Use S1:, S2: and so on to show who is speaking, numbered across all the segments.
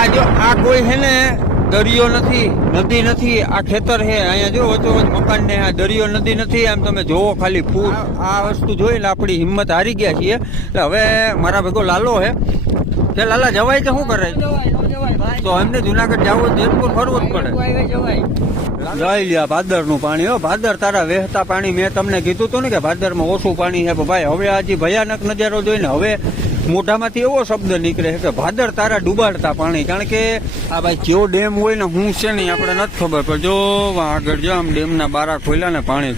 S1: આ જો આ કોઈ હે ને દરિયો નથી નદી નથી આ ખેતર હે. અહીંયા જો વચ્ચો વચ્ચ મકાન ને આ દરિયો નદી નથી આમ તમે જોવો ખાલી ફૂલ. આ વસ્તુ જોઈને આપણી હિંમત હારી ગયા છીએ. એટલે હવે મારા ભેગો લાલો છે કે લાલા જવાય કે શું કરે? તો એમને જુનાગઢ જવું તો જેતપુર ફરવું જ પડે. લઈ લ્યા ભાદરનું પાણી હો. ભાદર તારા વહેતા પાણી મેં તમને કીધું હતું ને કે ભાદરમાં ઓછું પાણી છે. પણ ભાઈ હવે આજે ભયાનક નજારો જોઈને હવે મોઢામાંથી એવો શબ્દ નીકળે છે કે ભાદર તારા ડૂબાડતા પાણી. કારણ કે આ ભાઈ કેવો ડેમ હોય ને હું છે ને આપણે નથી ખબર પણ જો આગળ જો આમ ડેમના બારા ખોલ્યા ને પાણી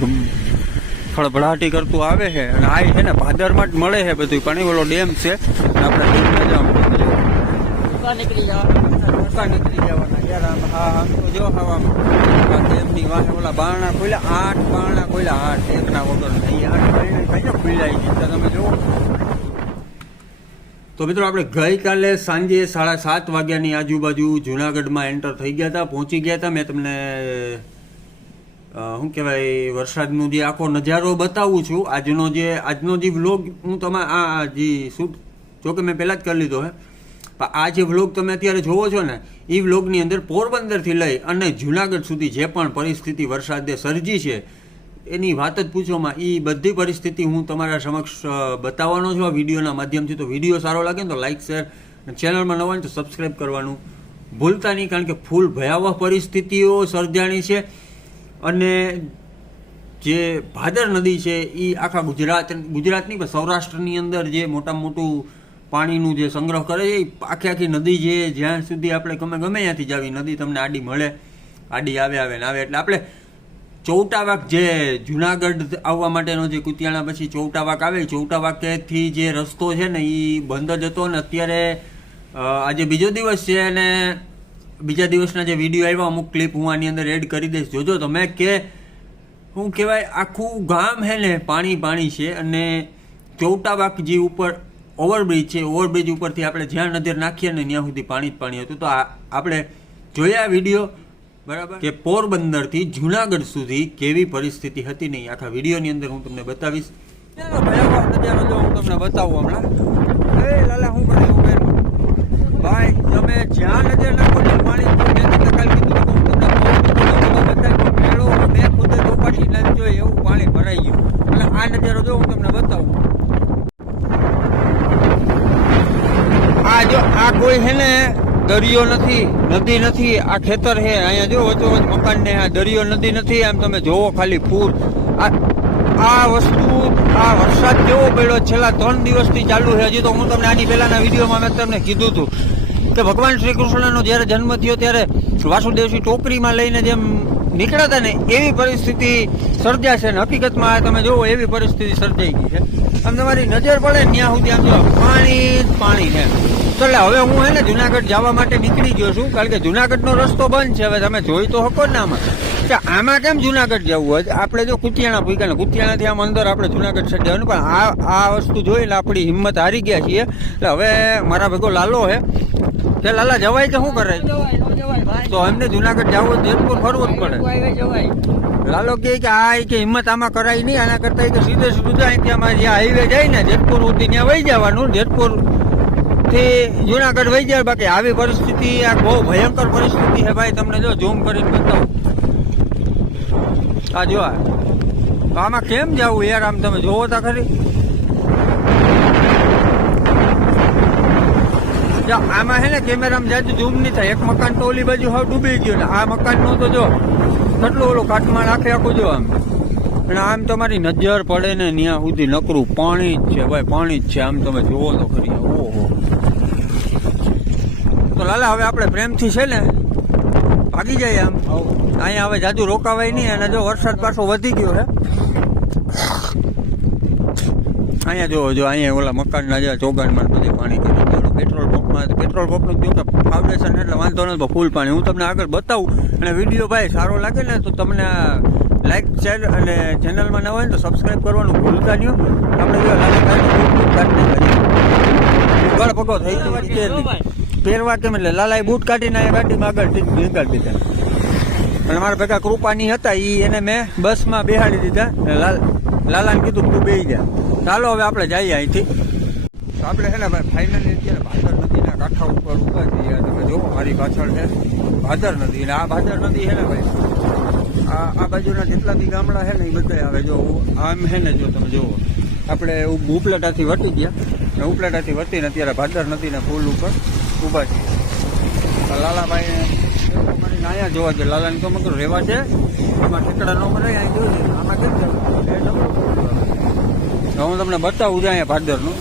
S1: ખળભળાટી કરતું આવે છે અને આ છે ને ભાદરમાં જ મળે છે બધું પાણી ઓલો ડેમ છે આપણે ડેમમાં
S2: નીકળી જવા
S1: નીકળી જવાના. યાર આમ હા તો જો હવામાં ડેમની વાહે ઓલા બારણા ખોલ્યા આઠ બારણા ખોલ્યા આઠ એકના વગર નહીં આઠ બારણા ખુલ્યા તમે જુઓ તો મિત્રો આપણે ગઈકાલે સાંજે સાડા સાત વાગ્યાની આજુબાજુ જુનાગઢમાં એન્ટર થઈ ગયા હતા. પહોંચી ગયા હતા. મેં તમને શું કહેવાય, વરસાદનો જે આખો નજારો બતાવું છું. આજનો જે આજનો જે વ્લોગ હું તમે, આ જે શૂટ જોકે મેં પહેલાં જ કરી લીધો હે. પણ આ જે વ્લોગ તમે અત્યારે જોવો છો ને એ વ્લોગની અંદર પોરબંદરથી લઈ અને જુનાગઢ સુધી જે પણ પરિસ્થિતિ વરસાદે સર્જી છે એની વાત જ પૂછોમાં એ બધી પરિસ્થિતિ હું તમારા સમક્ષ બતાવવાનો છું. આ વિડીયોના માધ્યમથી તો વીડિયો સારો લાગે ને તો લાઇક શેર ચેનલમાં નવા તો સબસ્ક્રાઈબ કરવાનું ભૂલતા નહીં, કારણ કે ફૂલ ભયાવહ પરિસ્થિતિઓ સર્જાણી છે. અને જે ભાદર નદી છે એ આખા ગુજરાત, ગુજરાતની પણ સૌરાષ્ટ્રની અંદર જે મોટામાં મોટું પાણીનું જે સંગ્રહ કરે છે એ આખી આખી નદી જે જ્યાં સુધી આપણે ગમે ગમે ત્યાંથી જાવી, નદી તમને આડી મળે, આડી આવે આવે ને આવે. એટલે આપણે ચૌટાવાક જે જુનાગઢ આવવા માટેનો જે કુતિયાણા પછી ચૌટાવાક આવે ચૌટાવાકેથી જે રસ્તો છે ને એ બંધ જ હતો ને અત્યારે આજે બીજો દિવસ છે અને બીજા દિવસના જે વીડિયો આવ્યા, અમુક ક્લિપ હું આની અંદર એડ કરી દઈશ. જોજો તમે કે, શું કહેવાય, આખું ગામ હે ને, પાણી પાણી છે અને ચૌટાવાક જે ઉપર ઓવરબ્રિજ છે ઓવરબ્રિજ ઉપરથી આપણે જ્યાં નજર નાખીએ ને, ત્યાં સુધી પાણી જ પાણી હતું. તો આપણે જોયા વીડિયો બરાબર. કે પોરબંદરથી જુનાગઢ સુધી કેવી પરિસ્થિતિ હતી નહીં. આખા વિડીયોની અંદર હું તમને બતાવીશ. નજારો જો હું તમને બતાવું હમણાં. એ લાલા શું કરે એવું ભાઈ તમે જ્યાં નજર નાખો ત્યાં પાણી મેં તમને કાલ કીધું હું તમને મેળો મેં ખુદ ચોપાટી નથી જોઈ એવું પાણી ભરાઈ ગયું. એટલે આ નજારો જો હું તમને બતાવું. આ જો આ કોઈ હે ને દરિયો નથી, નદી નથી, આ ખેતર હે અહીંયા જો વચ્ચો વચ્ચ મકાન ને આ દરિયો, નદી નથી, આમ તમે જોવો ખાલી ફૂલ. આ વસ્તુ, આ વરસાદ કેવો પડ્યો? છેલ્લા ત્રણ દિવસથી ચાલુ છે. હજી તો હું તમને આની પહેલાના વિડીયોમાં મેં તમને કીધું હતું કે ભગવાન શ્રી કૃષ્ણનો જ્યારે જન્મ થયો ત્યારે વાસુદેવજી ટોકરીમાં લઈને જેમ નીકળ્યા હતા ને, એવી પરિસ્થિતિ સર્જાશે ને હકીકતમાં તમે જોવો, એવી પરિસ્થિતિ સર્જાઈ ગઈ છે. આમ તમારી નજર પડે ને, ત્યાં સુધી આમ જો, પાણી જ પાણી છે. તો એટલે હવે હું હે ને જુનાગઢ જવા માટે નીકળી ગયો છું, કારણ કે જુનાગઢનો રસ્તો બંધ છે, હવે તમે જોઈ તો શકો ને આમાં. કે આમાં કેમ જુનાગઢ જવું હોય? આપણે જો કુતિયાણા ભૂગ્યા ને, કુતિયાણાથી આમ અંદર આપણે જુનાગઢ સાઈડ જવાનું, પણ આ આ વસ્તુ જોઈને આપણી હિંમત હારી ગયા છીએ. એટલે હવે મારા ભેગો લાલો છે કે લાલા, જવાય કે શું કરે? તો એમને જુનાગઢ જવું જેતપુર ફરવું જ પડે. લાલો કે આ કે હિંમત આમાં કરાય નહીં, આના કરતા કે સીધે સીધું જાય ત્યાં જ્યાં હાઈવે જાય ને, જેતપુર સુધી ત્યાં વહી જવાનું, જેતપુર થી જુનાગઢ વહી જાય બાકી આવી પરિસ્થિતિ, આ બહુ ભયંકર પરિસ્થિતિ છે ભાઈ. તમને જો ઝૂમ કરીને બતાવું. આ જો આમાં કેમ જવું યાર, આમ તમે જોવો તા ખરી. આમાં હે ને, કેમેરામાં જાજુ ઝૂમ નહીં થાય. એક મકાન તો ઓલી બાજુ હવે ડૂબી ગયું ને, આ મકાનનું તો જો કેટલું ઓલું કાટમાં નાખે આખું જો આમ. અને આમ તમારી નજર પડે ને, ત્યાં સુધી નકરું પાણી જ છે ભાઈ, પાણી જ છે. આમ તમે જોવો તો ખરી. તો લાલા હવે આપણે પ્રેમથી છે ને ભાગી જાય આમ. અહીંયા હવે જાદુ રોકાવાય નહીં અને જો વરસાદ પાછો વધી ગયો હે અહીંયા જો જો અહીંયા ઓલા મકાનના જે ચોગાનમાં બધી પાણી કરી પેટ્રોલ પંપમાં પેટ્રોલ પંપનું જો કે ફાઉન્ડેશન એટલે વાંધો નથી ફૂલ પાણી. હું તમને આગળ બતાવું અને વીડિયો ભાઈ સારો લાગે ને તો તમને લાઈક શેર અને ચેનલમાં ન હોય ને તો સબસ્ક્રાઈબ કરવાનું ભૂલતા નહીં. આપણે જો લાલા કાઢી. ઉઘાડ થઈ ગયો છે. પહેરવા કેમ એટલે? લાલાએ બૂટ કાઢીને ગાડીમાં આગળ નીકાળી દીધા. અને મારા ભેગા કૃપાની હતા એ એને મેં બસમાં બેહાડી દીધા. લાલાને કીધું તું બેહી જા. ચાલો, હવે આપણે જઈએ અહીંથી. આપણે છે ને ભાઈ ફાઇનલી અત્યારે ભાદર નદીના કાંઠા ઉપર ઊભા છીએ. તમે જુઓ મારી પાછળ છે ભાદર નદી. અને આ ભાદર નદી છે ને ભાઈ, આ આ બાજુના જેટલા બી ગામડા છે ને એ બધા આવે જો, આમ છે ને જો તમે જુઓ આપણે ઉપલેટાથી વટી ગયા. ઉપલેટાથી વટીને અત્યારે ભાદર નદીના પુલ ઉપર ઊભા છે. લાલાભાઈ અહીંયા જોવા છે લાલાને તો મગર રહેવા છે. એમાં ઠેકડા ન મળે, અહીં જોયું છે. આમાં કેમ. હવે હું તમને બતાવું છું અહીંયા ભાદરનું.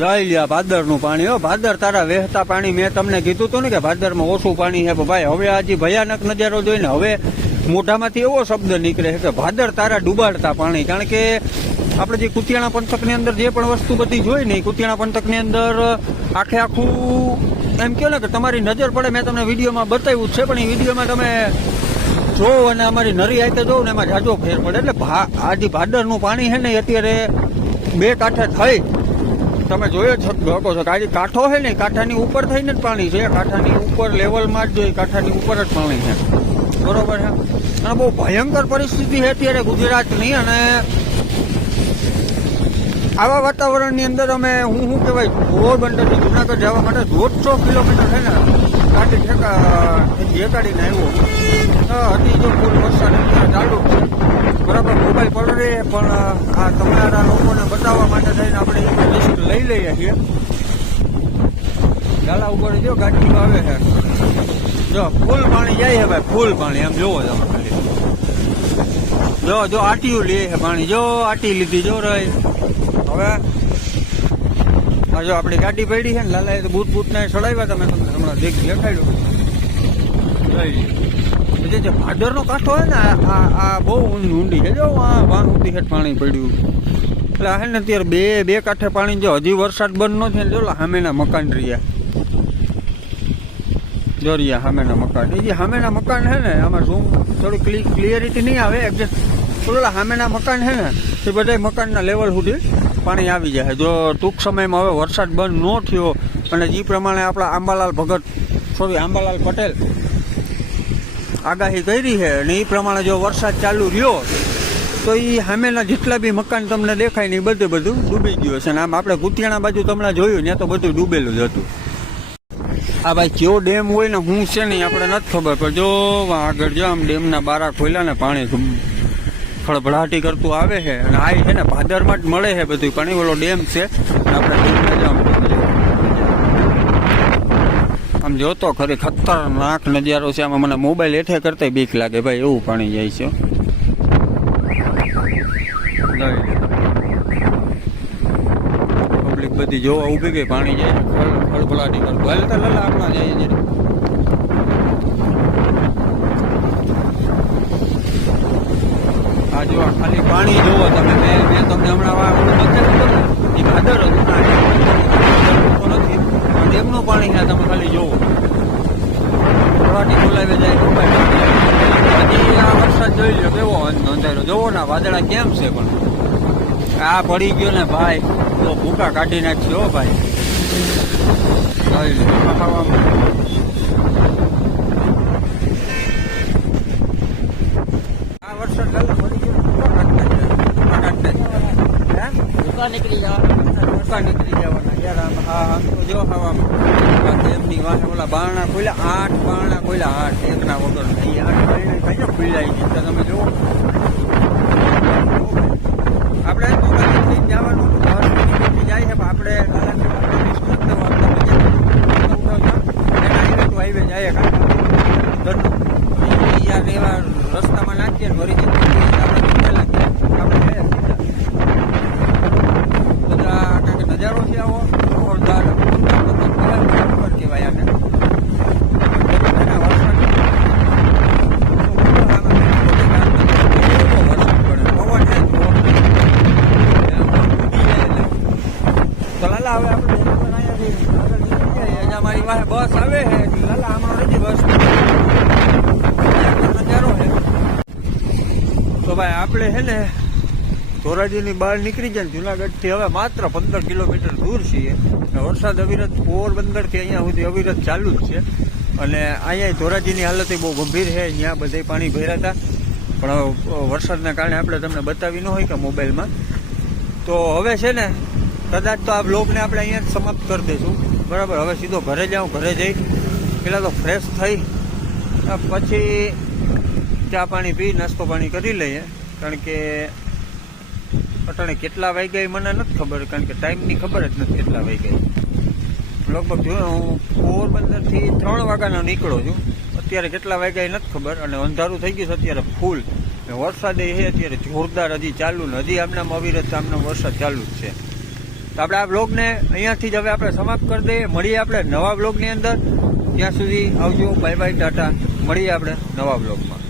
S1: જઈ લ્યા ભાદરનું પાણી. હો, ભાદર તારા વહેતા પાણી મેં તમને કીધું હતું ને કે ભાદરમાં ઓછું પાણી છે. ભાઈ, હવે આજે ભયાનક નજારો જોઈને હવે મોઢામાંથી એવો શબ્દ નીકળે છે કે ભાદર તારા ડૂબાડતા પાણી. કારણ કે આપણે જે કુતિયાણા પંથકની અંદર જે પણ વસ્તુ બધી જોઈ ને કુતિયાણા પંથકની અંદર આખે આખું એમ કહો ને કે તમારી નજર પડે, મેં તમને વિડીયોમાં બતાવ્યું છે, પણ એ વિડીયોમાં તમે જો અને અમારી નરી આઈતે જોઉં ને એમાં જાજો ફેર પડે. એટલે આ જે ભાદરનું પાણી છે ને અત્યારે બે કાંઠે થઈ. તમે જોયો છો શકો છો કે આજે કાંઠો છે ને કાંઠાની ઉપર થઈને જ પાણી છે. કાંઠાની ઉપર લેવલમાં જ જોઈએ કાંઠાની ઉપર જ પાણી છે. બરોબર છે? અને બહુ ભયંકર પરિસ્થિતિ છે અત્યારે ગુજરાતની અને આવા વાતાવરણની અંદર અમે હું શું કહેવાય પોરબંદરથી જુનાગઢ જવા માટે દોઢસો કિલોમીટર છે ને કાઢી ઠેકા દેખાડીને આવ્યો. હતી જો ફૂલ વરસાદ ચાલુ બરાબર મોબાઈલ પલળે, પણ આ તમારા લોકોને બતાવવા માટે થઈને આપણે લિસ્ટ લઈ લઈએ છીએ. ગાલા ઉપર જો ગાડી આવે છે. જો, ફૂલ પાણી જાય ભાઈ, ફૂલ પાણી એમ જોવો તમે ખાલી. જો જો આટીયું લે પાણી. જો, આટી લીધી, જો રહી હવે જો આપણી ગાડી પડી છે ને લાલાએ તો બૂટ ને ચડાવ્યા તમે તમને હમણાં દેખ દેખાડ્યું. લ્યો. જે ભાદરનો કાંઠો હોય ને આ- આ બહુ ઊંડી ઊંડી છે જો આ વાન ઊંધી હેઠ પાણી પડ્યું. એટલે આ ને અત્યારે બે બે કાંઠે પાણી જો હજી વરસાદ બંધ ન છે ને જો સામેના મકાન રહ્યા. જો રહ્યા સામેના મકાન. એ જે સામેના મકાન છે ને આમાં રૂમ થોડી ક્લિયરિટી નહીં આવે એક્ઝેક્ટ પેલા સામેના મકાન છે ને એ બધા મકાનના લેવલ સુધી પાણી આવી જાય. જો ટૂંક સમયમાં હવે વરસાદ બંધ ન થયો, અને જે પ્રમાણે આપણા આંબાલાલ ભગત, સોરી, આંબાલાલ પટેલ આગાહી કરી છે, અને એ પ્રમાણે જો વરસાદ ચાલુ રહ્યો, તો એ સામેના જેટલા બી મકાન તમને દેખાય ને એ બધું બધું ડૂબી ગયું છે અને આમ આપણે કુતિયાણા બાજુ તમને જોયું ત્યાં તો બધું ડૂબેલું જ હતું. આ ભાઈ કેવો ડેમ હોય ને, હું છે ને આપણે નથી ખબર, પણ જો આગળ જો આમ ડેમના બારા ખોલ્યા ને, પાણી ખળભળાટી કરતું આવે છે અને આ છે ને ભાદરમાં જ મળે છે બધું પાણી ઓલો ડેમ છે આમ જોતો ખરી ખતરનાક નજારો છે. આમાં મને મોબાઈલ હેઠે કરતા બીક લાગે. ભાઈ, એવું પાણી જાય છે. પબ્લિક બધી જોવા ઊભી ગઈ, પાણી જાય. ફળફળાટી કરતું. હાલતા લલા આપણા જાય જરી આ જો આ ખાલી પાણી જોવો તમે. મેં તમને હમણાં ને, એ ભાદર હતું. નથી. ડેમનું પાણી છે તમે ખાલી જોવો. ફળાટી બોલાવે જાય હજી આ વરસાદ જોઈ લો કેવો અંધારો. જોવો ને વાદળા કેમ છે પણ? આ પડી ગયો ને ભાઈ તો ભૂકા કાઢી નાખશે હો ભાઈ. જોઈ લો આવામાં. આ વરસાદ લાલો પડી ગયો ને ભૂકા કાઢી નાખશે. ભૂકા કાઢી નાખશે. હે?
S2: ભૂકા નીકળી જવા
S1: ભૂકા નીકળી જવાના યાર આમ હા હા તો જો હવામાં એમની વાહે ઓલા બારણા ખોલ્યા, આઠ બારણા ખોલ્યા, આઠ, એકના વગર આઠ બારણા ખાઈ ખુલ્લા તમે જુઓ આપણે તો ગાડી લઈને જવાનું હતું. બસ નીકળી જાય છે પણ આપણે હાઈવે જાય યાર એવા રસ્તામાં નાખીએ ને ભરી જઈએ આપણે પહેલા આપણે બધા કાંઈક નજારો છે આવો જોરદાર ખબર કહેવાય આને એના વરસાદ પવન છે તો લાલા હવે આપણે અહીંયાથી આગળ નીકળી જઈએ. અહીંયા મારી પાસે બસ આવે છે એટલે લાલા હમણાં નથી બસ નજારો છે તો ભાઈ, આપણે છે ને ધોરાજીની બહાર નીકળી ને જુનાગઢથી, હવે માત્ર પંદર કિલોમીટર દૂર છીએ. વરસાદ અવિરત પોરબંદરથી અહીંયા સુધી અવિરત ચાલુ જ છે. અને અહીંયા ધોરાજીની હાલત બહુ ગંભીર છે અહીંયા બધે પાણી ભર્યા હતા. પણ વરસાદના કારણે આપણે તમને બતાવી ન હોય કે મોબાઈલમાં. તો હવે છે ને, કદાચ તો આ બ્લોગને આપણે અહીંયા જ સમાપ્ત કરી દઈશું. બરાબર, હવે સીધો ઘરે જાઉં, ઘરે જઈ. પહેલાં તો ફ્રેશ થઈ. પછી ચા પાણી પી, નાસ્તો પાણી કરી લઈએ. કારણ કે અટાણે કેટલા વાગ્યા એ મને નથી ખબર, કારણ કે ટાઈમની ખબર જ નથી કેટલા વાગ્યા લગભગ જો હું પોરબંદરથી ત્રણ વાગ્યાનો નીકળો છું, અત્યારે કેટલા વાગ્યા નથી ખબર અને અંધારું થઈ ગયું છે, અત્યારે ફૂલ. વરસાદ એ અત્યારે જોરદાર હજી ચાલુ ને હજી આમનામ અવિરત આમનો વરસાદ ચાલુ જ છે. તો આપણે આ બ્લોગને અહીંયાથી જ હવે આપણે સમાપ્ત કરી દઈએ. મળીએ આપણે નવા બ્લોગની અંદર. ત્યાં સુધી આવજો. Bye bye, tata. મળીએ આપણે નવા બ્લોગમાં